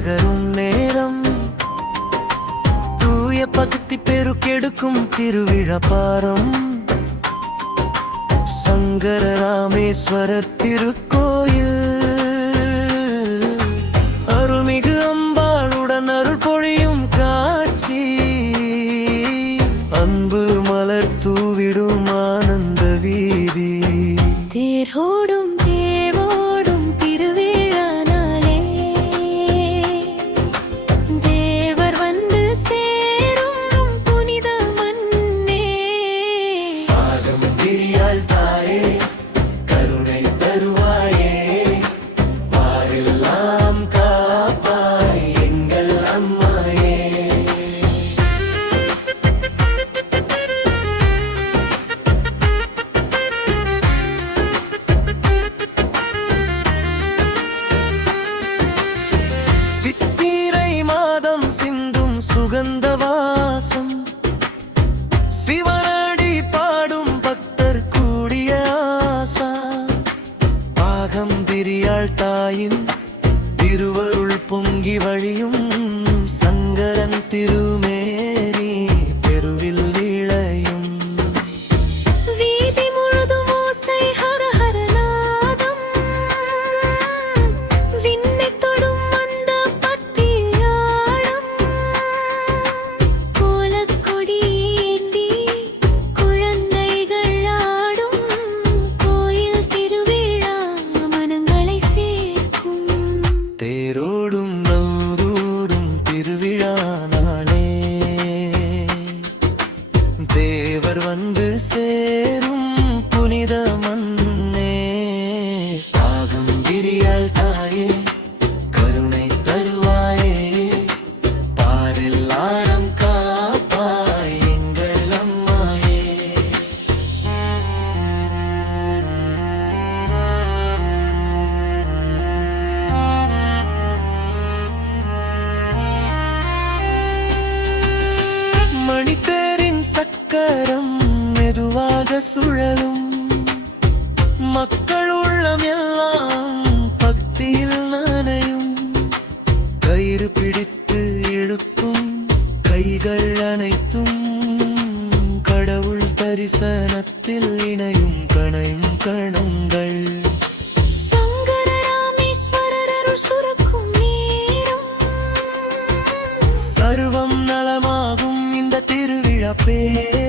நகரும் நேரம் தூய பக்தி பெருக்கெடுக்கும் திருவிழா பாரம் சங்கர ராமேஸ்வரர் திருக்கோயில் அருள்மிகு அம்பாளுடன் அருள் பொழியும் காட்சி அன்பு மலர் தூவிடும் ஆனந்த வீதி தேரோடும் தேவோடும் திருவிழா நாளே தேவர் வந்து சேரும் புனித மண்ணே பாகம் விரியாள் தாயே கருணை தருவாயே பாரெல்லாம் காப்பாய் எங்கள் அம்மாயே சித்திரை மாதம் சிந்தும் சுகந்த வாசம் சிவனடி பாடும் பக்தர் கூடிய ஆசா பாகம் திரியாள் தாயின் திருவருள் பொங்கி வழியும் சங்கரன் திருமேனி தெருவில் விளையும் வீதி முழுதும் ஓசை ஹர ஹர நாதம் விண்ணை தொடும் அந்த பத்தியாழம் கோலக்கொடி ஏந்தி குழந்தைகள் ஆடும் கோயில் திருவிழா மனங்களை சேர்க்கும் தேரோடும் நூறூடும் திருவிழா நாளே தேவர் வந்து சேரும் புனித மண்ணே பாகம் விரியாள் தாயே கருணை தருவாயே பாரெல்லாரும் காப்பாய் எங்கள் அம்மாயே மணித்தேரின் சக்கரம் மெதுவாக சுழலும் மக்கள் உள்ளம் எல்லாம் பக்தியில் நனையும் கயிறு பிடித்து இழுக்கும் கைகள் அனைத்தும் கடவுள் தரிசனத்தில் இணையும் கணையும் கணங்கள் சங்கர ராமேஸ்வரர் அருள் சுரக்கும் நேரம் சர்வம் நலமாகும் இந்த திருவிழா பேர்